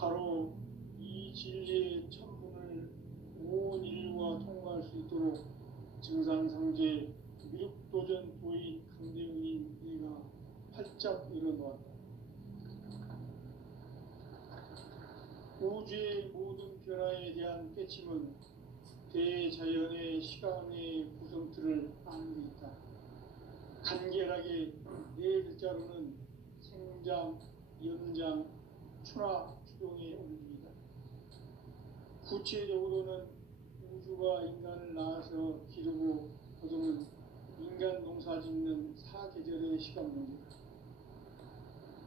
바로 이 진리의 천문을 온 인류가 통과할 수 있도록 증산상제 미륵도전 도인 강대웅인 내가 활짝 일어놓았다. 우주의 모든 변화에 대한 깨침은 대자연의 시간의 구성틀을 아는 데 있다. 간결하게 네 글자로는 생장, 연장, 추나 추동의 원리이다. 구체적으로는 우주가 인간을 낳아서 기르고 거두는 인간 농사 짓는 사계절의 시간 문제다.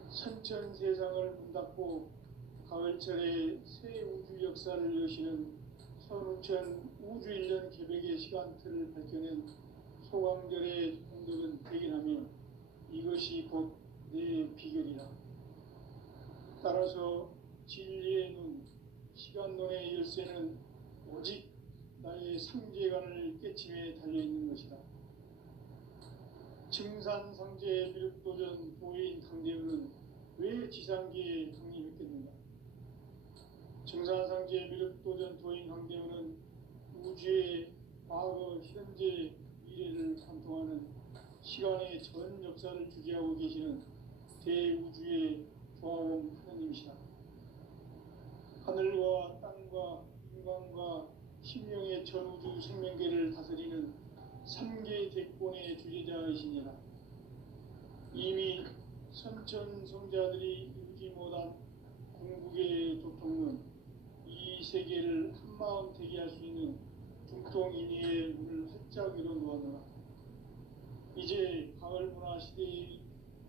선천 세상을 문닫고 가을철에 새 우주 역사를 여시는 선우천 우주 1년 개백의 시간틀을 밝혀낸 소강절의 공덕은 대견하며 이것이 곧 내 비결이라. 따라서 진리의 눈, 시간론의 열쇠는 오직 나의 상제관을 깨침에 달려있는 것이다. 증산상제 미륵도전 도인 강대웅은 왜 지상계에 강림했겠는가? 증산상제 미륵도전 도인 강대웅은 우주의 과거, 현재, 미래를 관통하는 시간의 전 역사를 주재하고 계시는 대우주의 조화원 하나님이시다. 하늘과 땅과 인간과 심령의 전우주 생명계를 다스리는 3개 대권의 주재자이시니라. 이미 선천성자들이 이루지 못한 궁극의 도통은 이 세계를 한마음 되게 할 수 있는 중통인의의 문을 활짝 열어놓았노라. 이제 가을 문화 시대의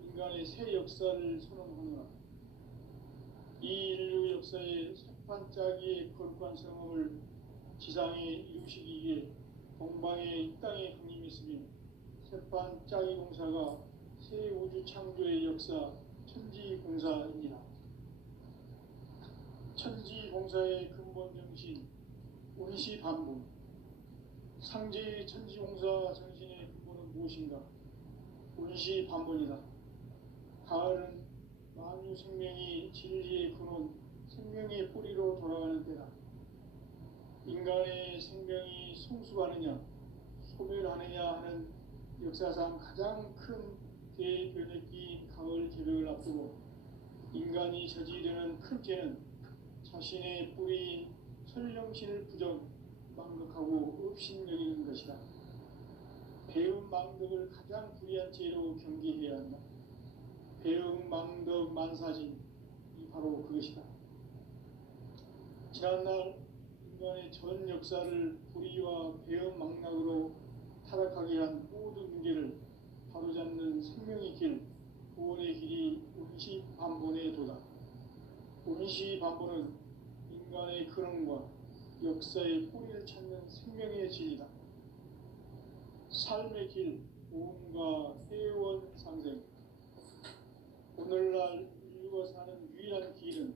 인간의 새 역사를 선언하노라. 이 인류 역사의 새판짜기의 거룩한 성업을 지상에 이루시기 위해 동방의 이 땅에 강림했으며 새판짜기 공사가 새 우주 창조의 역사 천지공사입니다. 천지공사의 근본 정신 운시반분. 상제의 천지공사 정신의 근본은 무엇인가? 운시반분이다. 가을은 만유 생명이 진리의 근원, 생명의 뿌리로 돌아가는 때다. 인간의 생명이 성숙하느냐, 소멸하느냐 하는 역사상 가장 큰 대변혁기인 가을 개벽을 앞두고 인간이 저지르는 큰 죄는 자신의 뿌리인 설령신을 망각하고 업신여기는 것이다. 배움 망덕을 가장 불의한 죄로 경계해야 한다. 배움 망덕 만사진, 이 바로 그것이다. 지난날 인간의 전 역사를 불의와 배움 망락으로 타락하게 한 모든 문제를 바로잡는 생명의 길, 구원의 길이 운시반본의 도다. 운시반본은 인간의 근원과 역사의 뿌리를 찾는 생명의 진리다. 삶의 길, 고음과 회원 상생. 오늘날 인류가 사는 유일한 길은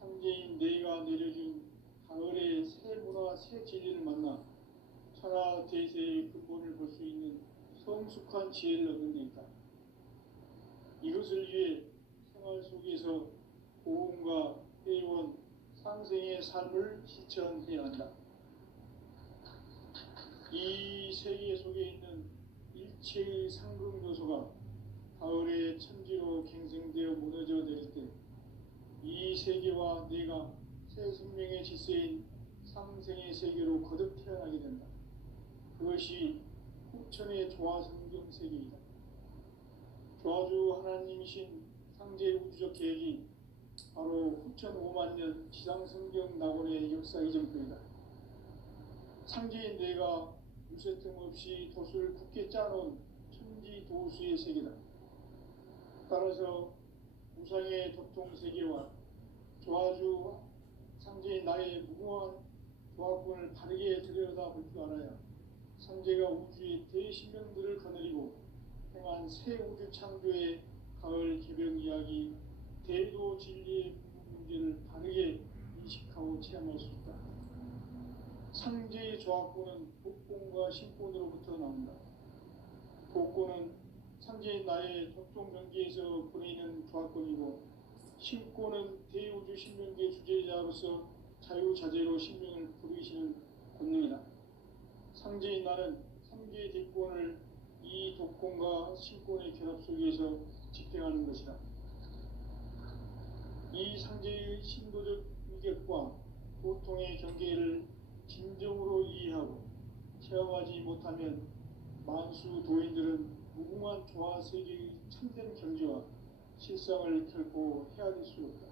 상제인 내가 내려준 가을의 새 문화, 새 진리를 만나 천하 대세의 근본을 볼 수 있는 성숙한 지혜를 얻는 데 있다. 이것을 위해 생활 속에서 고음과 회원, 상생의 삶을 실천해야 한다. 이 세계 속에 있는 일체의 상극 요소가 가을의 천지로 갱생되어 무너져 내릴 때 이 세계와 내가 새 생명의 질서인 상생의 세계로 거듭 태어나게 된다. 그것이 후천의 조화성경 세계이다. 조화주 하나님이신 상제 우주적 계획이 바로 후천 5만 년 지상성경 낙원의 역사 이전표이다. 상제인 내가 유세 틈 없이 도수를 굳게 짜놓은 천지도수의 세계다. 따라서 우상의 도통 세계와 조화주 상제인 나의 무궁한 조합군을 바르게 들여다볼 줄 알아야 상제가 우주의 대신명들을 거느리고 행한 새 우주 창조의 가을 개벽 이야기, 대도 진리의 문제를 바르게 인식하고 체험할 수 있다. 상제의 조합군은 복권과 신권으로부터 나온다. 복권은 상제인 나의 도통 경계에서 보내는 조합권이고 신권은 대우주 신명계 주제자로서 자유자재로 신명을 부르시는 권능이다. 상제인 나는 삼계의 대권을 이 독권과 신권의 결합 속에서 집행하는 것이다. 이 상제의 신도적 위격과 보통의 경계를 진정으로 이해하고 체험하지 못하면 만수 도인들은 무궁한 조화 세계의 참된 경지와 실상을 결코 헤아릴 수 없다.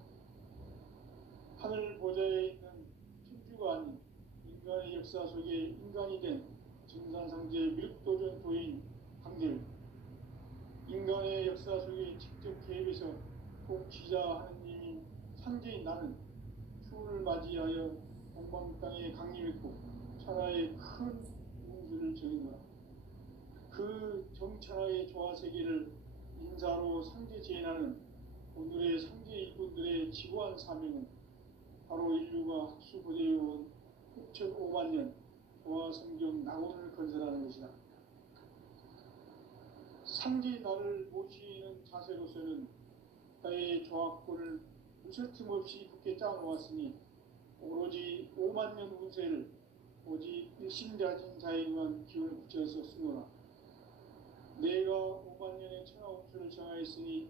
하늘 보좌에 있는 천주가 아닌 인간의 역사 속에 인간이 된 증산상제 묘도전 도인 강들, 인간의 역사 속에 직접 개입해서 통치자 하느님인 상제인 나는 추를 맞이하여 동방 땅에 강림했고 천하의 큰 운수를 정해노라. 그 정천하의 조화세계를 인사로 상제 제인하는 오늘의 상제 일꾼들의 지고한 사명은 바로 인류가 학수고대해온 6,500만 년 조화성경 낙원을 건설하는 것이다. 상제인 나를 모시는 자세로서는 나의 조합권을 무설틈 없이 굳게 짜놓았으니 오로지 5만 년 운세를 오직 일심자진 자에게만 기운을 붙여서 쓰노라. 내가 5만 년의 천하 운수를 정하였으니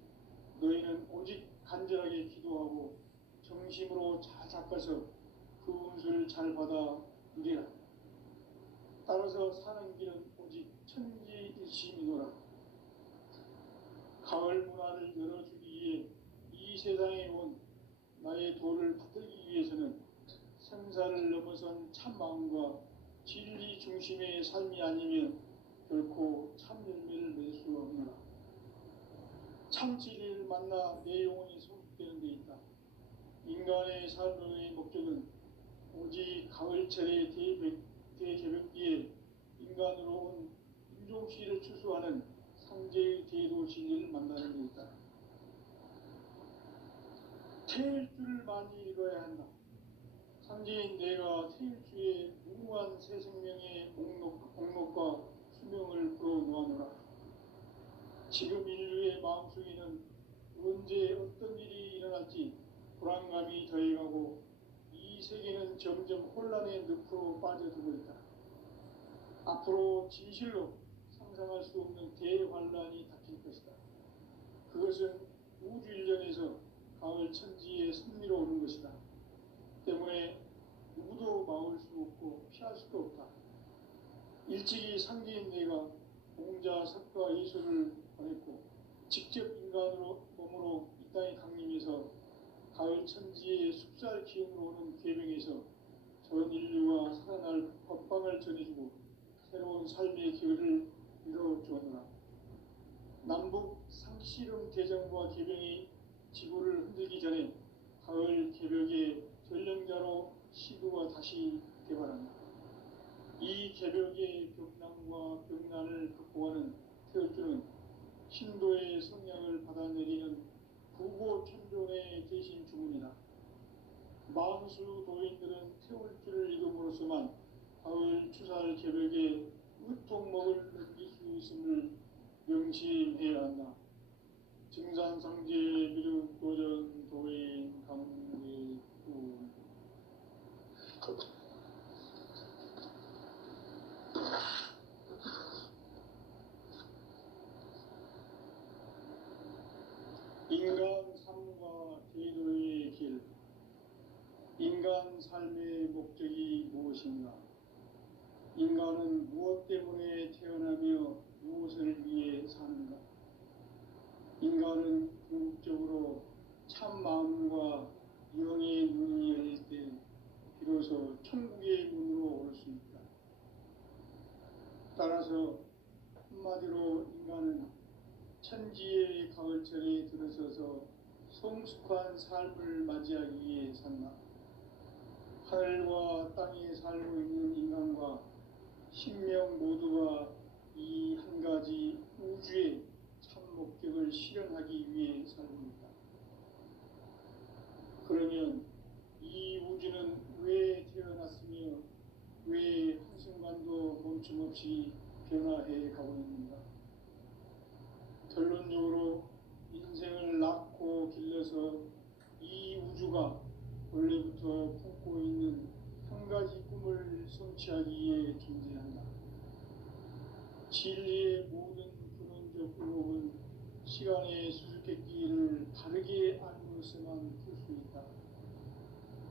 너희는 오직 간절하게 기도하고 정심으로 잘 닦아서 그 운수를 잘 받아 누리라. 따라서 사는 길은 오직 천지일심이노라. 가을 문화를 열어주기 위해 이 세상에 온 나의 도를 받들기 위해서는 생사를 넘어선 참 마음과 진리 중심의 삶이 아니면 결코 참 열매를 맺을 수 없노라. 참 진리를 만나 내 영혼이 성숙되는 데 있다. 인간의 삶의 목적은 오직 가을철의 대개벽기에 인간으로 온 인종시를 추수하는 상제의 대도 진리를 만나는 데 있다. 태일주를 많이 읽어야 한다. 상제인 내가 태일주의 무궁한 새 생명의 목록과 수명을 풀어놓아노라. 지금 인류의 마음속에는 언제 어떤 일이 일어날지 불안감이 더해가고 이 세계는 점점 혼란의 늪으로 빠져들고 있다. 앞으로 진실로 상상할 수 없는 대환란이 닥칠 것이다. 그것은 우주 일련에서 가을 천지의 섭리로 오는 것이다. 때문에 누구도 막을 수 없고 피할 수도 없다. 일찍이 상제인 내가 공자, 석가, 예수를 보냈고 직접 인간으로 몸으로 이 땅에 강림해서 가을 천지의 숲살 기운으로 오는 계명에서 전 인류가 살아날 법방을 전해주고 새로운 삶의 기회를 이뤄주었노라. 남북 상씨름 대전과 계명이 지구를 흔들기 전에 가을 개벽의 전령자로 시도가 다시 개발한다. 이 개벽의 벽난과 벽난을 극복하는 태울주는 신도의 성량을 받아내리는 부고천존의 대신 주문이다. 만수 도인들은 태울주를 읽음으로써만 가을 추살 개벽의 의통목을 넘길 수 있음을 명심해야 한다. 증산상제 미륵도전 도인 강리구 인간 삶과 제도의 길. 인간 삶의 목적이 무엇인가? 인간은 무엇 때문에 태어나며 무엇을 위해 사는가? 인간은 궁극적으로 참 마음과 영의 눈이 열릴 때 비로소 천국의 문으로 올 수 있다. 따라서 한마디로 인간은 천지의 가을철에 들어서서 성숙한 삶을 맞이하기 위해 산다. 하늘과 땅에 살고 있는 인간과 신명 모두가 이 한 가지 우주의 참 목적을 실현하기 위해 살고 있다. 그러면 이 우주는 왜 태어났으며 왜 한순간도 멈춤없이 변화해 가고 있는가? 결론적으로 인생을 낳고 길러서 우주가 원래부터 품고 있는 한 가지 꿈을 성취하기 위해 존재한다. 진리의 모든 근원적 의혹은 시간의 수수께끼를 바르게 알므로서만 풀 수 있다.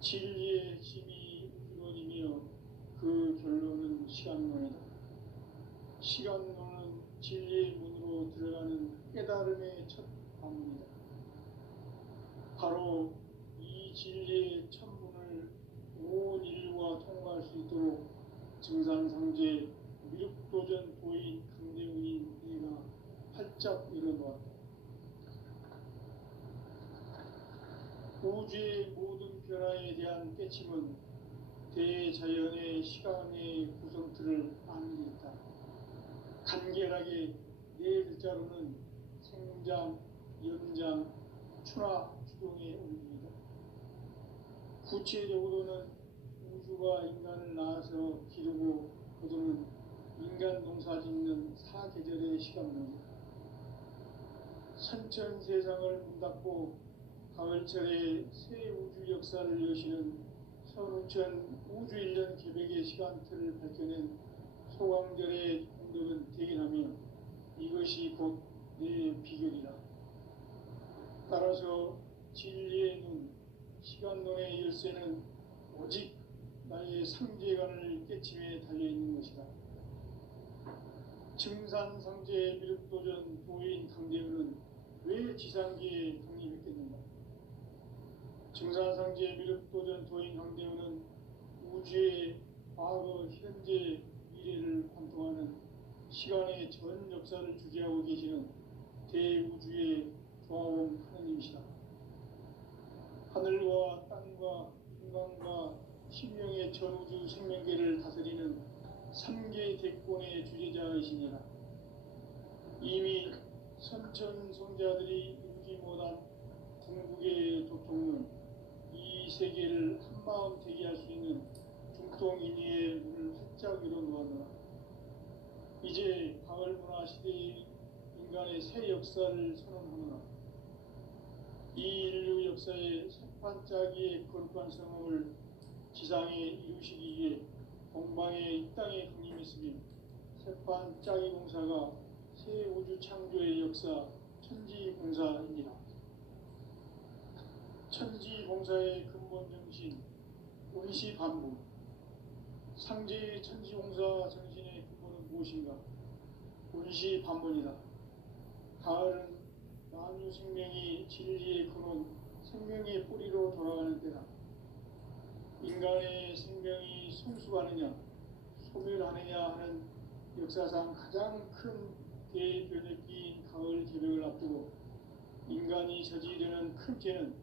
진리의 핵심이 우주론이며 그 결론은 시간론이다. 시간론은 진리의 문으로 들어가는 깨달음의 첫 관문이다. 바로 이 진리의 첫 문을 온 인류가 통과할 수 있도록 증산상제 미륵도전 도인 강대웅인 내가 활짝 열어놓았다. 우주의 모든 변화에 대한 깨침은 대자연의 시간의 구성틀을 아는 데 있다. 간결하게 네 글자로는 생장, 연장, 추나 추동의 원리이다. 구체적으로는 우주가 인간을 낳아서 기르고 거두는 인간 농사 짓는 사계절의 시간론이다. 선천세상을 문닫고 가을철에 새 우주 역사를 여시는 선우천 우주 1년 개백의 시간틀을 밝혀낸 소강절의 공덕은 대견하며 이것이 곧 내 비결이다. 따라서 진리의 눈, 시간론의 열쇠는 오직 나의 상제관을 깨침에 달려있는 것이다. 증산상제 미륵도전 도인 강대우는 왜 지상기에 강림했겠는가? 증산상제 미륵도전 도인 강대우는 우주의 과거, 현재, 미래를 관통하는 시간의 전 역사를 주재하고 계시는 대우주의 조화원 하느님이시다. 하늘과 땅과 인간과 신명의 전우주 생명계를 다스리는 3개 대권의 주재자이시니라. 이미 선천성자들이 이루지 못한 궁극의 도통론, 이 세계를 한마음 되게 할 수 있는 중통인의의 문을 활짝 열어놓았노라. 이제 가을 문화 시대의 인간의 새 역사를 선언하노라. 이 인류 역사의 새판짜기의 거룩한 성업을 지상에 이루시기 위해 동방의 이 땅에 강림했으며 새판짜기 공사가 새 우주 창조의 역사 천지공사입니다. 천지공사의 근본 정신 원시반복. 상제의 천지공사 정신의 근본은 무엇인가? 원시반복이다. 가을은 만유 생명이 진리의 근원, 생명의 뿌리로 돌아가는 때다. 인간의 생명이 성숙하느냐, 소멸하느냐 하는 역사상 가장 큰 대변혁기인 가을 개벽을 앞두고 인간이 저지르는 큰 죄는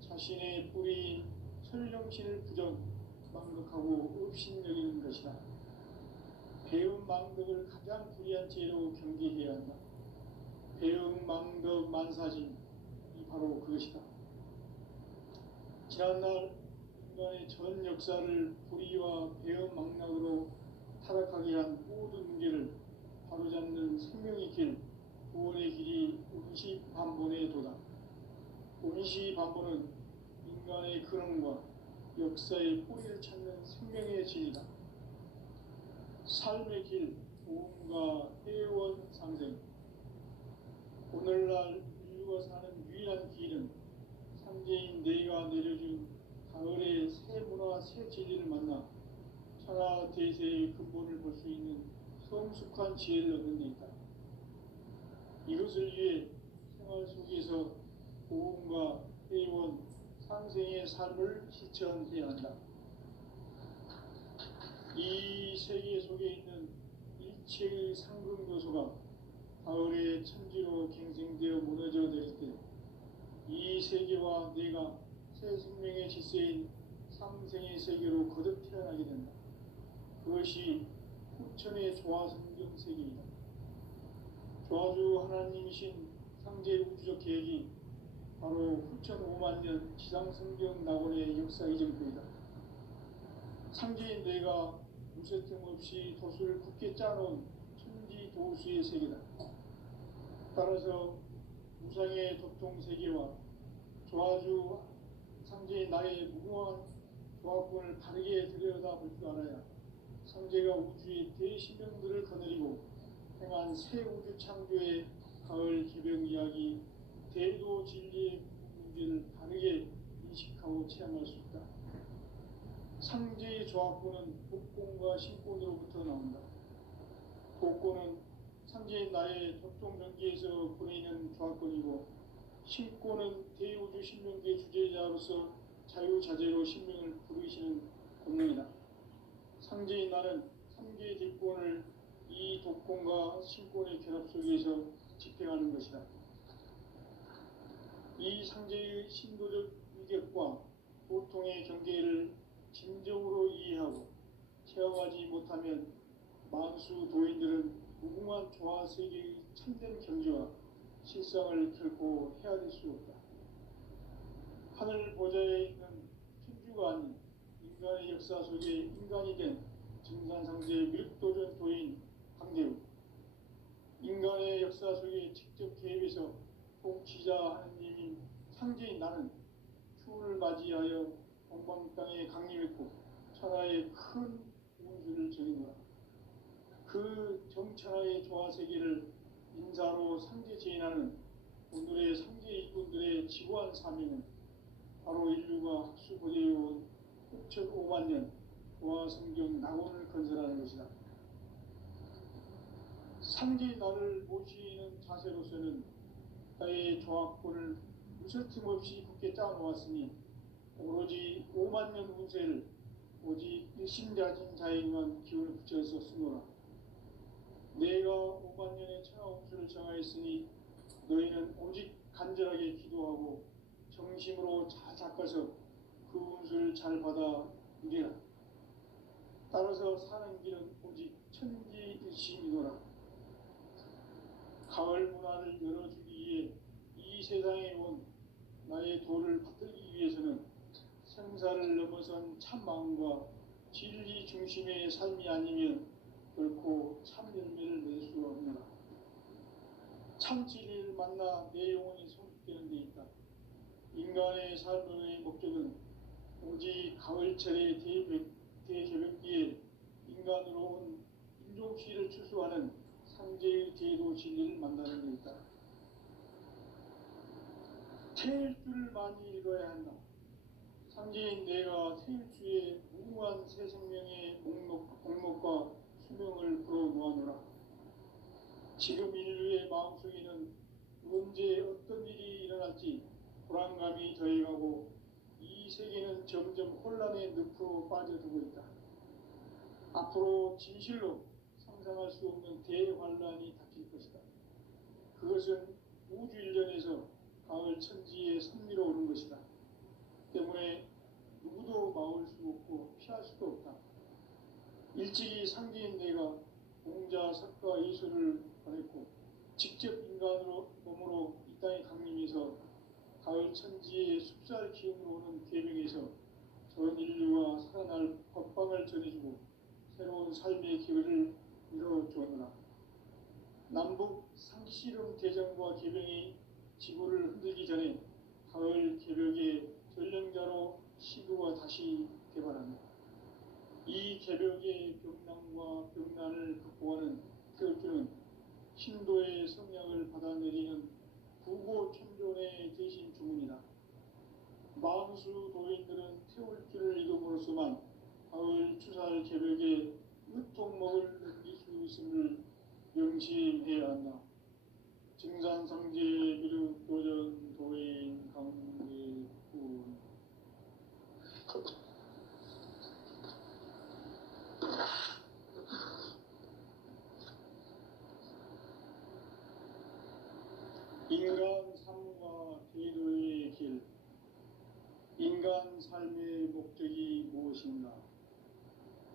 자신의 뿌리인 설령신을 부정, 망극하고 업신여기는 것이다. 배움 망덕을 가장 불의한 죄로 경계해야 한다. 배움 망덕 만사진, 이 바로 그것이다. 지난날 인간의 전 역사를 불의와 배움 망락으로 타락하게 한 모든 문제를 바로잡는 생명의 길, 구원의 길이 원시반본의 도다. 원시반본은 인간의 근원과 역사의 뿌리를 찾는 생명의 진리다. 삶의 길, 보험과 회원 상생. 오늘날 인류가 사는 유일한 길은 상제인 내가 내려준 가을의 새 문화, 새 진리를 만나 천하 대세의 근본을 볼 수 있는 성숙한 지혜를 얻는 데 있다. 이것을 위해 생활 속에서 보험과 회원, 상생의 삶을 실천해야 한다. 이 세계 속에 있는 일체의 상금 요소가 가을의 천지로 갱생되어 무너져 내릴 때 이 세계와 내가 새 생명의 질서인 상생의 세계로 거듭 태어나게 된다. 그것이 후천의 조화성경 세계이다. 조화주 하나님이신 상제 우주적 계획이 바로 후천 5만 년 지상성경 낙원의 역사 이정표이다. 상제인 내가 무쇠 틈 없이 도수를 굳게 짜놓은 천지 도수의 세계다. 따라서 무상의 도통 세계와 조화주 상제인 나의 무궁한 조합권을 바르게 들여다볼 줄 알아야 상제가 우주의 대신령들을 거느리고 행한 새 우주 창조의 가을 개벽 이야기, 대도 진리의 문제를 바르게 인식하고 체험할 수 있다. 상제의 조합권은 복권과 신권으로부터 나온다. 복권은 상제인 나의 접종 전기에서 보내는 조합권이고, 신권은 대우주 신명기의 주제자로서 자유자재로 신명을 부르시는 권능이다. 상제인 나는 3개의 뒷권을 이 독권과 신권의 결합 속에서 집행하는 것이다. 이 상제의 신도적 위격과 보통의 경계를 진정으로 이해하고 체험하지 못하면 만수 도인들은 무궁한 조화 세계의 참된 경지와 실상을 결코 헤아릴 수 없다. 하늘 보좌에 있는 천주가 아닌 인간의 역사 속에 인간이 된 증산상제 미륵도전 도인 강대우, 인간의 역사 속에 직접 개입해서 통치자 하느님인 상제인 나는 추운을 맞이하여 동방 땅에 강림했고 천하의 큰 운수를 정해놓아 그 정천하의 조화세계를 인사로 상제 제인하는 오늘의 상제 일꾼들의 지구한 사명은 바로 인류가 학수고대해온 6,500만 년 조화성경 낙원을 건설하는 것이다. 상제인 나를 모시는 자세로서는 나의 조합권을 무서팀 없이 굳게 짜놓았으니 오로지 5만 년 운세를 오직 일심자진 자에게만 기운을 붙여서 쓰노라. 내가 5만 년의 천하운수를 정하였으니 너희는 오직 간절하게 기도하고 정심으로 잘 닦아서 그 운수를 잘 받아 누리라. 따라서 사는 길은 오직 천지일심이노라. 가을 문화를 열어주기 위해 이 세상에 온 나의 도를 받들기 위해서는 생사를 넘어선 참 마음과 진리 중심의 삶이 아니면 결코 참 열매를 낼 수 없노라. 참 진리를 만나 내 영혼이 성숙되는 데 있다. 인간의 삶의 목적은 오직 가을철의 대개벽기에 인간으로 온 인종시를 추수하는 상제의 제도 진리를 만나는 데 있다. 태일주를 많이 읽어야 한다. 상제인 내가 태일주의 무궁한 새 생명의 목록과 수명을 불어놓아노라. 지금 인류의 마음속에는 언제 어떤 일이 일어날지 불안감이 더해가고 이 세계는 점점 혼란의 늪으로 빠져들고 있다. 앞으로 진실로 상상할 수 없는 대환란이 닥칠 것이다. 그것은 우주 일련에서 가을 천지에 선미로 오는 것이다. 때문에 누구도 막을 수 없고 피할 수도 없다. 일찍이 상제인 내가 공자, 석가, 이수를 보냈고 직접 인간으로 몸으로 이 땅에 강림해서 가을 천지의 숲살 기운으로 오는 계명에서 전 인류가 살아날 법방을 전해주고 새로운 삶의 기회를 이뤄주었노라. 남북 상씨름 대전과 계명이 지구를 흔들기 전에 가을 개벽의 전령자로 시구가 다시 개발한다. 이 개벽의 병난과 병난을 극복하는 태울주는 신도의 성량을 받아내리는 구고천존의 대신 주문이다. 만수 도인들은 태울주를 이름으로서만 가을 추살 개벽의 으통목을 느낄 수 있음을 명심해야 한다. 증산상제 미륵도전 도인 강대군 인간 삶과 제도의 길. 인간 삶의 목적이 무엇인가?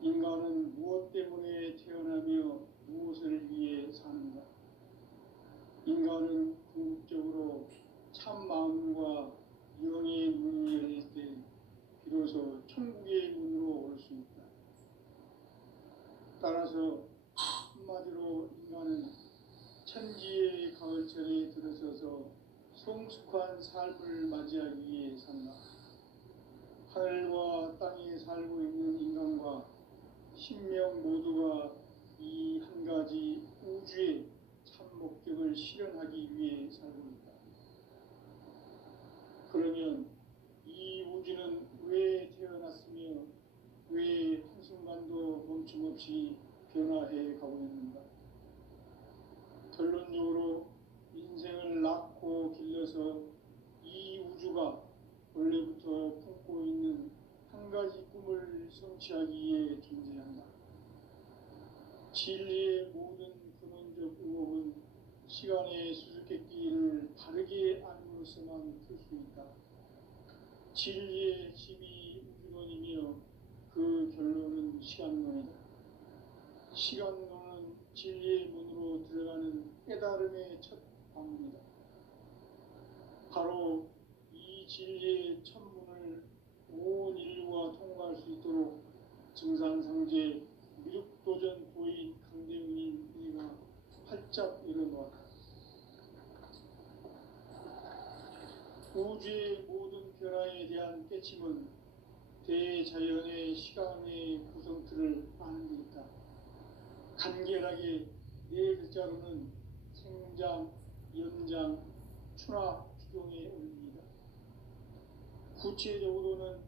인간은 무엇 때문에 태어나며 무엇을 위해 사는가? 인간은 궁극적으로 참 마음과 영의 문이 열릴 때 비로소 천국의 문으로 올 수 있다. 따라서 한마디로 인간은 천지의 가을철에 들어서서 성숙한 삶을 맞이하기 위해 산다. 하늘과 땅에 살고 있는 인간과 신명 모두가 이 한 가지 우주의 참 목적을 실현하기 위해 살고 있다. 그러면 이 우주는 왜 태어났으며 왜 한순간도 멈춤없이 변화해 가고 있는가? 결론적으로 인생을 낳고 길러서 이 우주가 원래부터 품고 있는 한 가지 꿈을 성취하기 위해 존재한다. 진리의 모든 근원적 의혹은 시간의 수수께끼를 바르게 알므로서만 풀 수 있다. 진리의 핵심이 우주론이며 그 결론은 시간론이다. 시간론은 진리의 문으로 들어가는 깨달음의 첫 방문이다. 바로 이 진리의 첫 문을 온 인류가 통과할 수 있도록 증산상제 미륵도전 도인 강대훈이 네가 활짝 열어놓았다. 우주의 모든 변화에 대한 깨침은 대자연의 시간의 구성틀을 아는 데 있다. 간결하게 네 글자로는 생장, 연장, 추락, 추종의 원리이다. 구체적으로는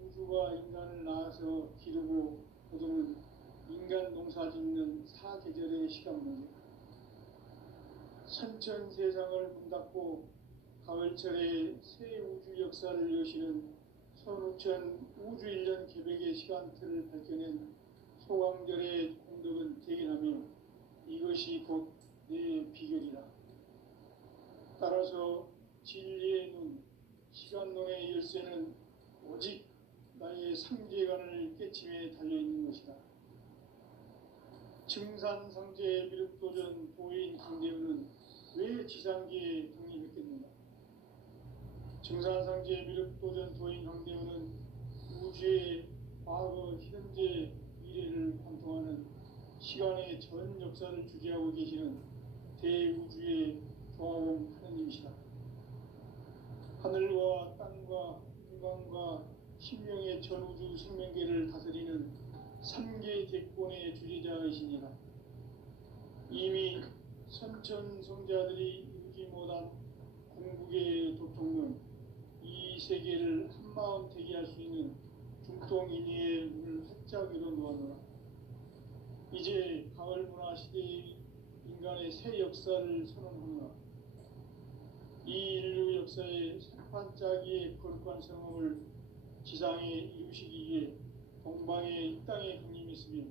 우주가 인간을 낳아서 기르고 거두는 인간 농사 짓는 사계절의 시간 문제, 선천 세상을 문 닫고 가을철에 새 우주 역사를 여시는 선우천 우주 1년 계백의 시간틀을 밝혀낸 소강절의 공덕은 대견하며 이것이 곧 내 비결이라. 따라서 진리의 눈, 시간론의 열쇠는 오직 나의 상제관을 깨침에 달려있는 것이다. 증산상제 미륵도전 도인 강대훈은 왜 지상계에 독립했겠는가? 증산상제 미륵도전 도인 강대훈은 우주의 과거, 현재, 미래를 관통하는 시간의 전 역사를 주재하고 계시는 대우주의 조화원 하느님이시다. 하늘과 땅과 인간과 신명의 전우주 생명계를 다스리는 3개 대권의 주재자이시니라. 이미 선천성자들이 이루지 못한 궁극의 도통론, 이 세계를 한마음 되게 할 수 있는 중통인의의 문을 활짝 열어놓아노라. 이제 가을 문화 시대의 인간의 새 역사를 선언하노라. 이 인류 역사의 새판짜기의 거룩한 성험을 지상에 이루시기 위해 동방의 이 땅에 군림했으며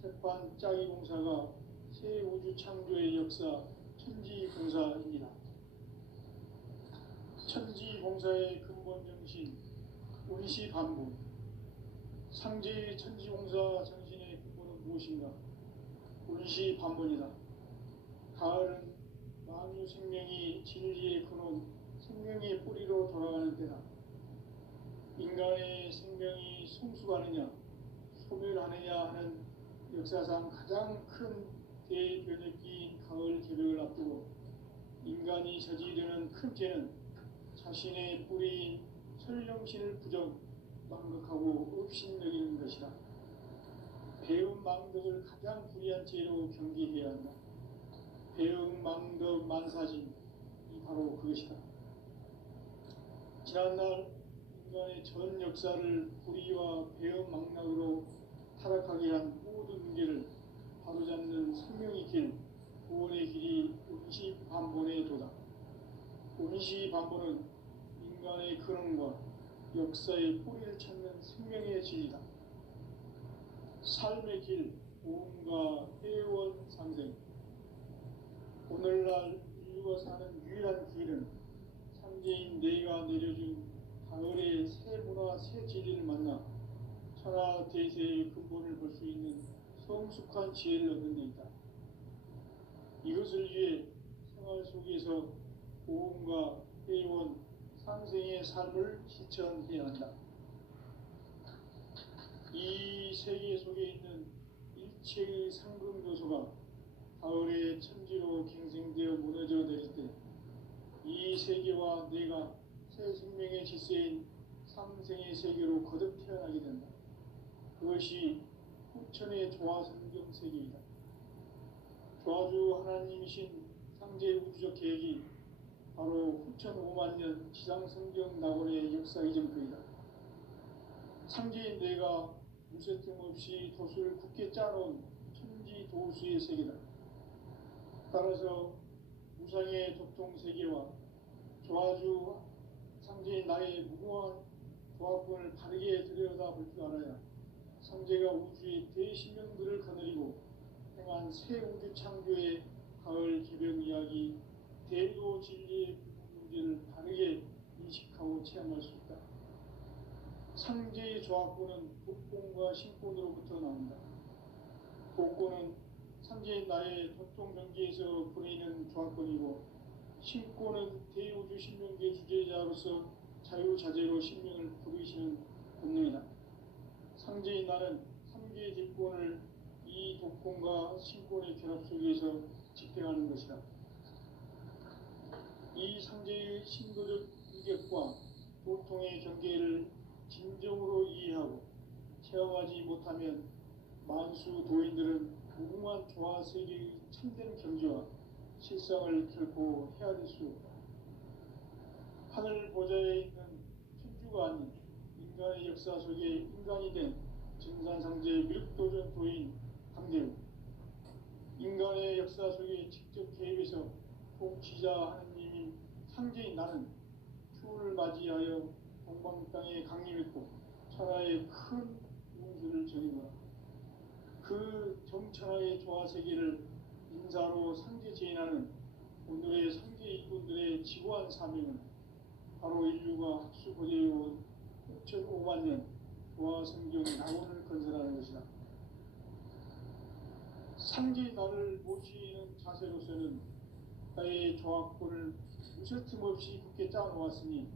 새판짜기 공사가 새 우주 창조의 역사 천지공사입니다. 천지공사의 근본 정신 운시반복, 상제의 천지공사 정신의 근본은 무엇인가? 운시반복이다. 가을은 만유 생명이 진리의 근원, 생명의 뿌리로 돌아가는 때다. 인간의 생명이 성숙하느냐, 소멸하느냐 하는 역사상 가장 큰 대변혁기인 가을 개벽을 앞두고 인간이 저지르는 큰 죄는 자신의 뿌리인 설령신을 부정, 망각하고 업신여기는 것이다. 배움 망덕을 가장 불의한 죄로 경계해야 한다. 배움 망덕 만사진, 이 바로 그것이다. 지난날 인간의 전 역사를 불의와 배움 망락으로 타락하게 한 모든 문제를 바로잡는 생명의 길, 구원의 길이 운시반본의 도다. 운시반본은 인간의 근원과 역사의 뿌리를 찾는 생명의 진리다. 삶의 길, 오음과 회원 상생. 오늘날 인류가 사는 유일한 길은 삼재인 내가 내려준 가을의 새 문화, 새 진리를 만나 천하 대세의 근본을 볼 수 있는 성숙한 지혜를 얻는 데 있다. 이것을 위해 생활 속에서 오음과 회원, 상생의 삶을 실천해야 한다. 이 세계 속에 있는 일체의 상금 요소가 가을의 천지로 갱생되어 무너져 내릴 때 이 세계와 내가 새 생명의 질서인 상생의 세계로 거듭 태어나게 된다. 그것이 후천의 조화성경 세계이다. 조화주 하나님이신 상제 우주적 계획이 바로 후천 5만 년 지상성경 낙원의 역사 이전부이다. 상제인 내가 무쇠 틈 없이 도수를 굳게 짜놓은 천지 도수의 세계다. 따라서 우상의 도통 세계와 조화주 상제인 나의 무궁한 조합권을 바르게 들여다볼 줄 알아야 상제가 우주의 대신명들을 거느리고 행한 새 우주 창조의 가을 개벽 이야기, 대도 진리의 문제를 바르게 인식하고 체험할 수 있다. 상제의 조합권은 복권과 신권으로부터 나온다. 복권은 상제인 나의 도통 경계에서 보내는 조합권이고, 신권은 대우주 신명계 주제자로서 자유자재로 신명을 부르시는 본능이다. 상제인 나는 3개의 뒷권을 이 독권과 신권의 결합 속에서 집행하는 것이다. 이 상제의 신도적 위격과 도통의 경계를 진정으로 이해하고 체험하지 못하면 만수 도인들은 무궁한 조화 세계의 참된 경지와 실상을 결코 헤아릴 수 없다. 하늘 보좌에 있는 천주가 아닌 인간의 역사 속에 인간이 된 증산상제 미륵도전 도인 강대우, 인간의 역사 속에 직접 개입해서 통치자 하느님인 상제인 나는 추운을 맞이하여 동방 땅에 강림했고 천하의 큰 운수를 전이노라. 그 정천하의 조화세계를 인사로 상제 제인하는 오늘의 상제 일꾼들의 지고한 사명은 바로 인류가 학수고대해온 6,500만 년 조화성경 낙원을 건설하는 것이다. 상제 나를 모시는 자세로서는 나의 조합권을 무쇠 틈 없이 굳게 짜놓았으니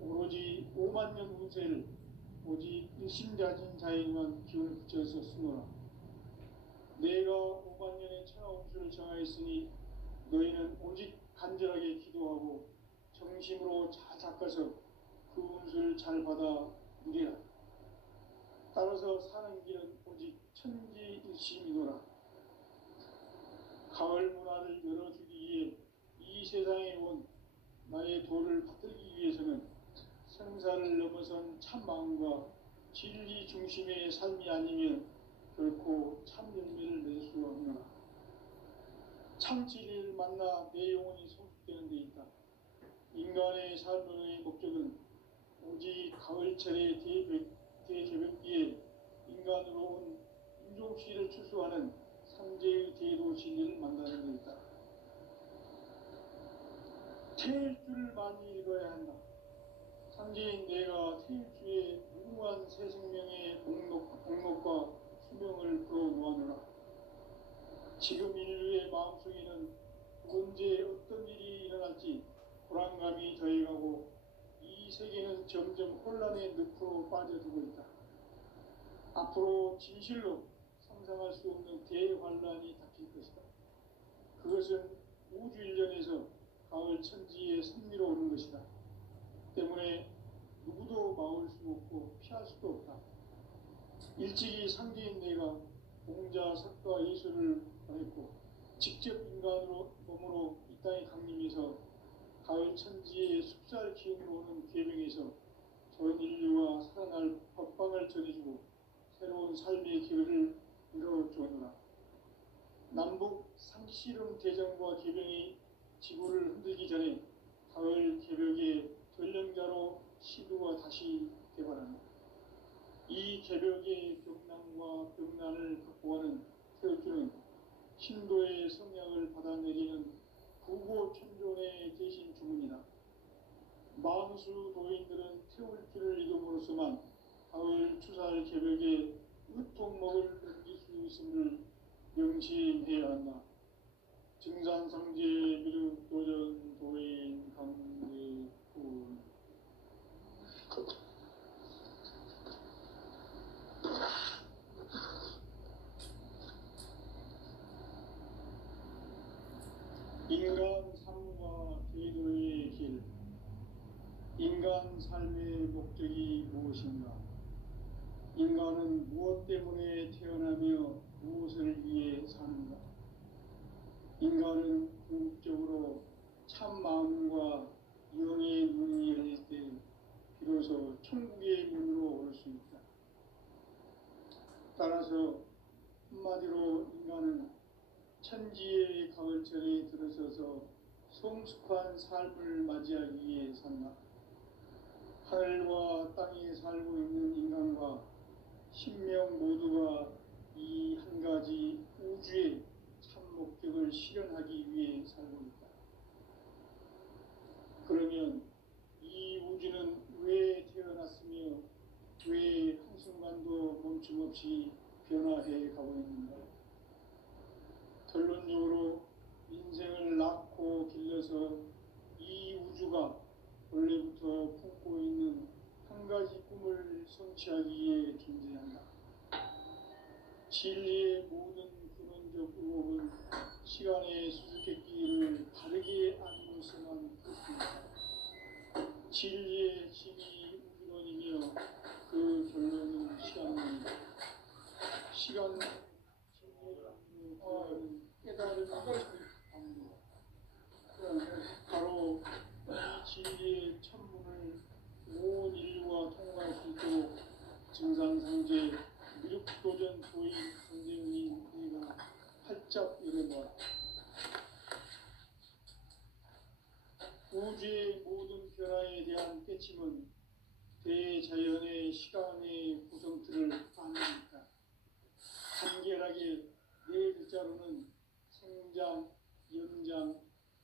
오로지 5만 년 운세를 오직 일심자진 자에게만 기운을 붙여서 쓰노라. 내가 5만 년의 천하 운수를 정하였으니 너희는 오직 간절하게 기도하고 정심으로 잘 닦아서 그 운수를 잘 받아 누리라. 따라서 사는 길은 오직 천지일심이노라. 가을 문화를 열어주기 위해 이 세상에 온 나의 도를 받들기 위해서는 생사를 넘어선 참 마음과 진리 중심의 삶이 아니면 결코 참 열매를 낼 수 없노라. 참 진리를 만나 내 영혼이 성숙되는 데 있다. 인간의 삶의 목적은 오직 가을철의 대개벽기에 인간으로 온 인종씨를 추수하는 상제의 대도 진리를 만나는 데 있다. 태일주를 많이 읽어야 한다. 상제인 내가 태일주의 무궁한 새 생명의 목록과 수명을 풀어놓아노라. 지금 인류의 마음속에는 언제 어떤 일이 일어날지 불안감이 더해가고 이 세계는 점점 혼란의 늪으로 빠져들고 있다. 앞으로 진실로 상상할 수 없는 대환란이 닥칠 것이다. 그것은 우주 일련에서 가을 천지의 선미로 오는 것이다. 때문에 누구도 막을 수 없고 피할 수도 없다. 일찍이 상제인 내가 공자, 석가, 예술을 보냈고 직접 인간으로 몸으로 이 땅에 강림해서 가을 천지의 숲살 기운으로 오는 계명에서 전 인류와 살아날 법방을 전해주고 새로운 삶의 기회를 이뤄주노라. 남북 상씨름 대전과 개병이 지구를 흔들기 전에 가을 개벽의 전령자로 시두가 다시 개발한다. 이 개벽의 병난과 병난을 극복하는 태울주는 신도의 성약을 받아내리는 부고천존의 대신 주문이다. 만수 도인들은 태울주를 이름으로서만 가을 추살 개벽에 으통먹을 넘길 수 있음을 명심해야 한다. 증산상제 미륵도전 도인 강대훈. 인간 삶과 제도의 길. 인간 삶의 목적이 무엇인가? 인간은 무엇 때문에 태어나며 무엇을 위해 사는가? 인간은 궁극적으로 참 마음과 영의 문이 열릴 때 비로소 천국의 문으로 올 수 있다. 따라서 한마디로 인간은 천지의 가을철에 들어서서 성숙한 삶을 맞이하기 위해 산다. 하늘과 땅에 살고 있는 인간과 신명 모두가 이 한 가지 우주의 참 목적을 실현하기 위해 살고 있다. 그러면 이 우주는 왜 태어났으며 왜 한순간도 멈춤없이 변화해 가고 있는가? 결론적으로 인생을 낳고 길러서 이 우주가 원래부터 품고 있는 한 가지 꿈을 성취하기 위해 존재한다. 진리의 모든 근원적 의혹은 시간의 수수께끼를 바르게 알고서만 그렇습니다. 진리의 핵심이 우주론이며 그 결론은 시간론이다. 시간 진리의 깨달음이 합니다. 바로 이 진리의 천문을 온 인류가 통과할 수 있도록 증산상제 미륵도전 도인 선생님 우리가 활짝 열어놓았다. 우주의 모든 변화에 대한 깨침은 대자연의 시간의 구성틀을 아닙니까? 간결하게 네 글자로는 생장, 연장,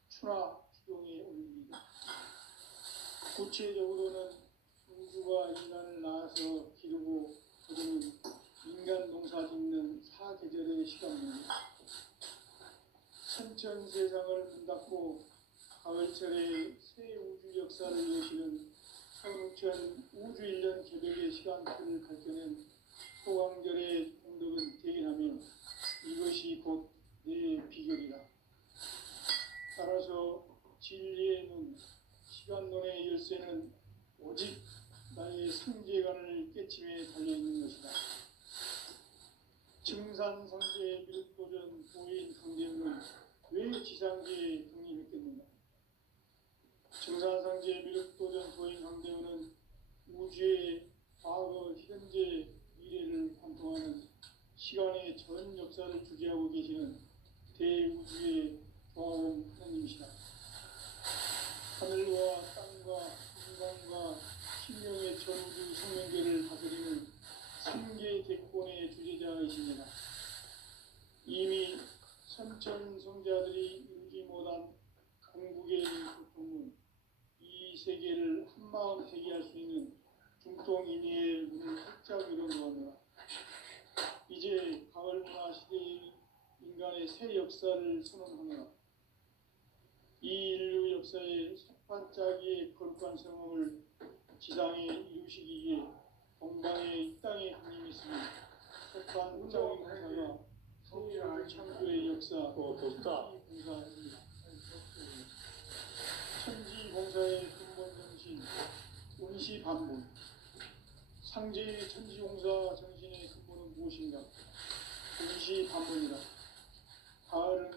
추나 추동에 올립니다. 구체적으로는 우주가 인간을 낳아서 기르고 거두는 인간 농사 짓는 사계절의 시간입니다. 천천 세상을 문 닫고 가을철에 새 우주 역사를 여시는 성천 우주 1년 개벽의 시간표를 밝혀낸 소강절의 공덕은 대견하며 이것이 곧 내 비결이다. 따라서 진리의 눈, 시간론의 열쇠는 오직 나의 상제관을 깨침에 달려있는 것이다. 증산상제의 미륵도전 보인 강대우는 왜 지상계에 독립했겠는가? 증산상제의 미륵도전 보인 강대우는 우주의 과거, 현재, 미래를 관통하는 시간의 전 역사를 주재하고 계시는 대우주의 조화원 하나님이시다. 하늘과 땅과 인간과 신명의 전우주 생명계를 다스리는 3개 대권의 주제자이십니다. 이미 선천성자들이 이루지 못한 궁극의 고통은 이 세계를 한마음 해결할 수 있는 중통인의의 문을 활짝 열어놓았노라. 이제 가을문화 시대의 인간의 새 역사를 선언하노라. 이 인류 역사의 첫 반짝이의 거룩한 성공을 지상에 이루시기 위해 동방의 이 땅에 하나님이 있으니 첫 반짝이 공사가 성령 창조의 역사 천지공사입니다. 천지공사의 근본 정신 운시반분. 상제의 천지공사 정신의 근본은 무엇인가? 운시반분이다. 가을은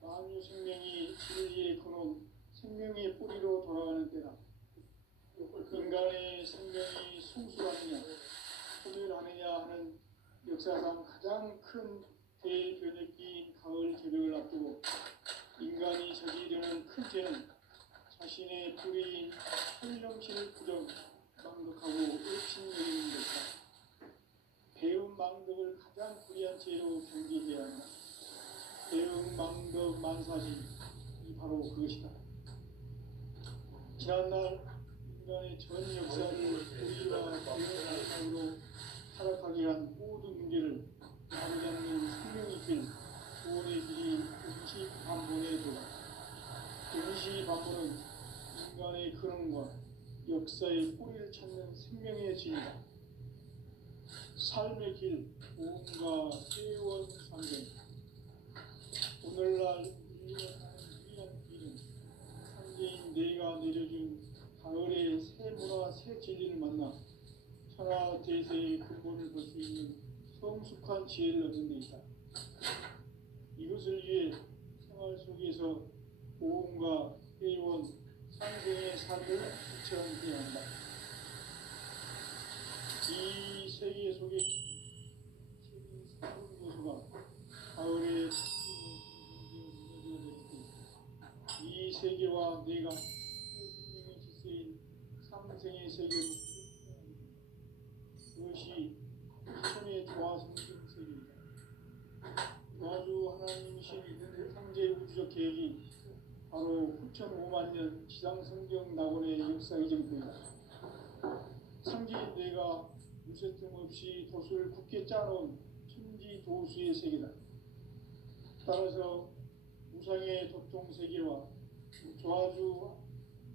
만유 생명이 진리의 근원, 생명의 뿌리로 돌아가는 때다. 인간의 생명이 성숙하느냐, 소멸하느냐 하는 역사상 가장 큰 대변혁기인 가을 개벽을 앞두고 인간이 저지르는 큰 죄는 자신의 뿌리인 현령신을 부정, 망덕하고 엎신여기는 것이다. 배움 망덕을 가장 불의한 죄로 경계해야 한다. 배움 망덕 만사지 바로 그것이다. 지난날 인간의 전 역사를 우리와 배움으로 타락하게 한 모든 문제를 바로잡는 생명의 길, 구원의 길이 운시반본의 도다. 운시반본은 인간의 근원과 역사의 뿌리를 찾는 생명의 진이다. 삶의 길, 보험과 세원상경. 오늘날 인류가 가는 유일한 길은 상제인 내가 내려준 가을의 새 문화 새 진리를 만나 천하 대세의 근본을 볼 수 있는 성숙한 지혜를 얻는 데 있다. 이것을 위해 생활 속에서 보험과 회원, 상생의 삶을 실천해야 한다. 이 세계 속에 책임 새로운 요소가 가을의 이 세계와 내가 생명의 질서인 상생의 세계로 그것이 천의 조화 성경 세계입니다. 조화주 하나님이신 창제 우주적 계획이 바로 9,500만 년 지상 성경 낙원의 역사의 정토이다. 창제인 내가 무쇠 틈 없이 돛을 굳게 짜놓은 천지 도수의 세계다. 따라서 우상의 도통 세계와 조화주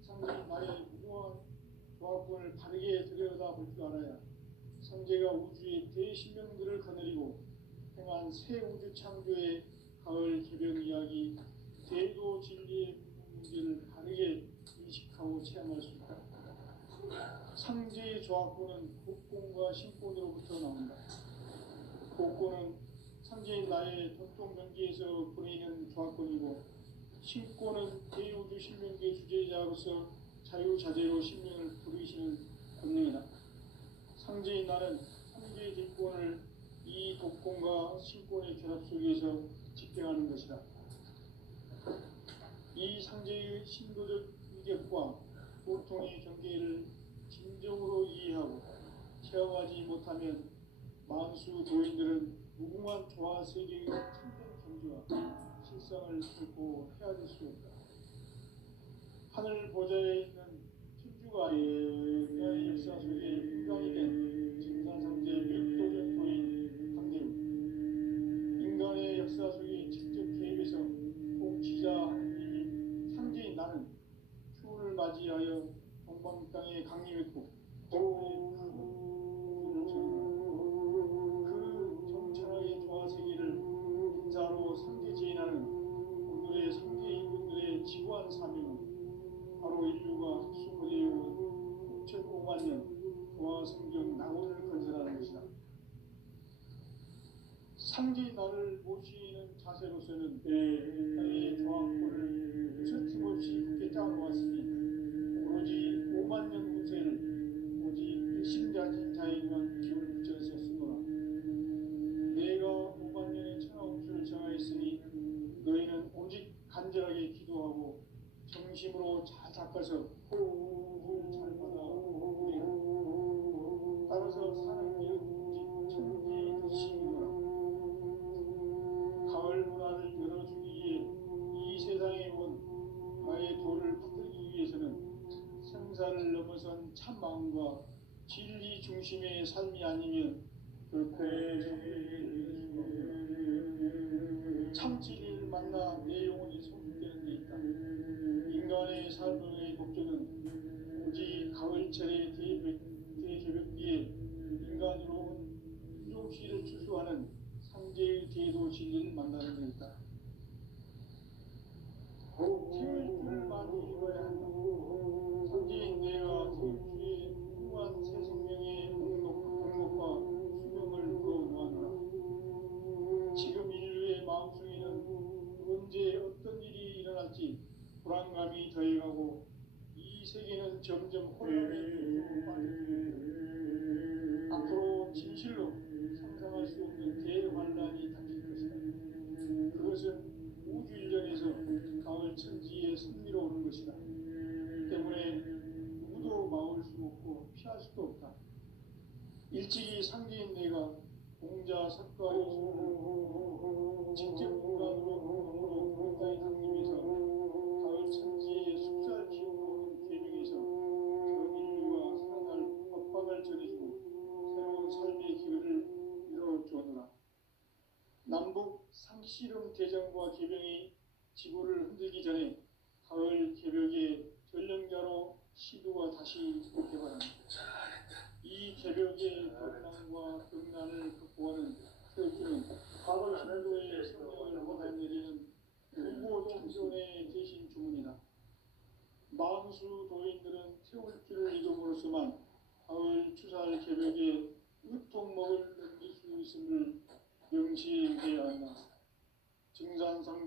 창제인 나의 무궁한 조화권을 바르게 들여다볼 줄 알아야 성제가 우주의 대신명들을 거느리고 행한 새 우주 창조의 가을 개변 이야기 대도 진리의 문제를 바르게 인식하고 체험할 수 있다. 상제의 조합권은 복권과 신권으로부터 나온다. 복권은 상제인 나의 도통 경계에서 보내는 조합권이고 신권은 대우주 신명계 주제자로서 자유자재로 신명을 부르시는 권능이다. 상제인 나는 상제의 뒷권을 이 독권과 신권의 결합 속에서 집행하는 것이다. 이 상제의 신도적 위력과 보통의 경계를 진정으로 이해하고 체험하지 못하면 만수 도인들은 무궁한 조화 세계의 참된 경지와 실상을 결코 헤아릴 수 없다. 하늘 보좌에 있는 천주가 인간의 역사 속에 인간이 된 증산상제 멸도적 도인 강대우, 인간의 역사 속에 직접 개입해서 통치자 하나님이 상제인 나는 추운을 맞이하여 동방 땅에 강림했고 그 정천하의 조화 세계를 인자로 상제 제인하는 오늘의 상제인분들의 지구한 사명은 바로 인류가 수고해온 9,500만 년 조화 성경 낙원을 건설하는 것이다. 상제인 나를 모시는 자세로서는 땅의 조화권을 무쇠틈없이 굳게 짜놓았으니 오로지 5만 년 운세를 오직 일심자진 자에게만 기운을 붙여서 쓰노라. 내가 5만 년의 천하 운수를 정하였으니 너희는 오직 간절하게 기도하고 정심으로 잘 닦아서 호흡을 잘 받아 따라서 사는 길은 오직 천지의 뜻이니라. 가을 문화를 열어주기 위해 이 세상에 온 나의 도를 붙들기 위해서는 생사를 넘어선 참 마음과 진리 중심의 삶이 아니면 결코 참 진리를 만나 내 영혼이 성숙되는 데 있다. 인간의 삶의 목적은 오직 가을철의 대개벽기에 인간으로 온 유종시를 추수하는 상제의 대도 진리를 만나는 데 있다. 태일주를 많이 읽어야 한다. 상제인 내가 태일주의 무한 새 생명의 공목과 수명을 불어놓았노라. 지금 인류의 마음속에는 언제 어떤 일이 일어날지 불안감이 더해가고 이 세계는 점점 혼란의 굴로 빠져들고 앞으로 진실로 상상할 수 없는 대환란이 닥칠 것이다. 그것은 우주 일전에서 가을 천지의 섭리로 오는 것이다. 때문에 누구도 막을 수 없고 피할 수도 없다. 일찍이 상제인 내가 공자 석가의 소를 직접 인간으로 땅에 강림해서 가을 천지의 숲살 키우는 계명에서 전 인류가 살아날 엇박을 전해주고 새로운 삶의 기회를 이뤄주었노라. 남북 상씨름 대전과 개병이 지구를 흔들기 전에 가을 개벽의 전령자로 시도가 다시 개발합니다. 이 개벽의 격난과 극난을 극복하는 태극기는 가을 신도의 성령을 받아내리는 일곱 청소년의 대신 주문이다. 만수 도인들은 태울길을 이동으로서만 가을 추살 개벽에 으통먹을 넘길 수 있음을 명시해야 한다. 증산상